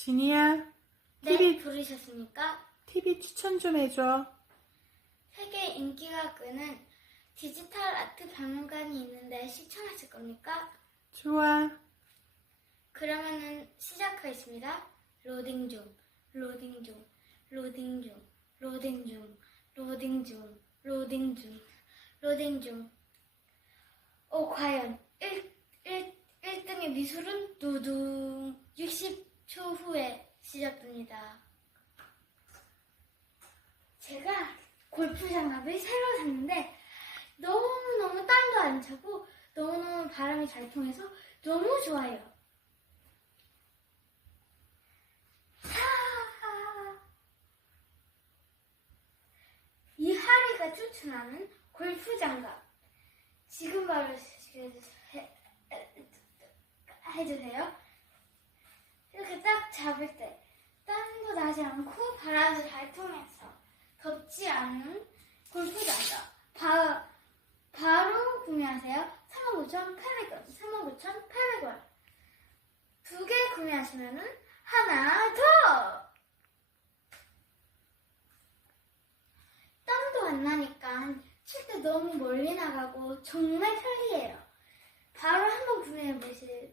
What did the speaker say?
진이야, 네, TV, 부르셨습니까? TV 추천 좀 해줘. 세계 인기가 끄는 디지털 아트 박물관이 있는데 시청하실 겁니까? 좋아. 그러면은 시작하겠습니다. 로딩 중, 로딩 중, 로딩 중, 로딩 중, 로딩 중, 로딩 중, 로딩 중. 오, 과연 1, 1, 1등의 미술은 60초 시작됩니다. 제가 골프 장갑을 새로 샀는데 너무너무 땀도 안 차고 너무너무 바람이 잘 통해서 너무 좋아요. 하! 이 하리가 추천하는 골프 장갑. 지금 바로 해- 해주세요. 이렇게 딱 잡을 때 땀도 나지 않고 바람도 잘 통해서 덥지 않은 골프 장갑. 바, 바로 구매하세요. 35,800원, 35,800원. 두 개 구매하시면은 하나 더! 땀도 안 나니까 칠 때 너무 멀리 나가고 정말 편리해요. 바로 한번 구매해 보세요.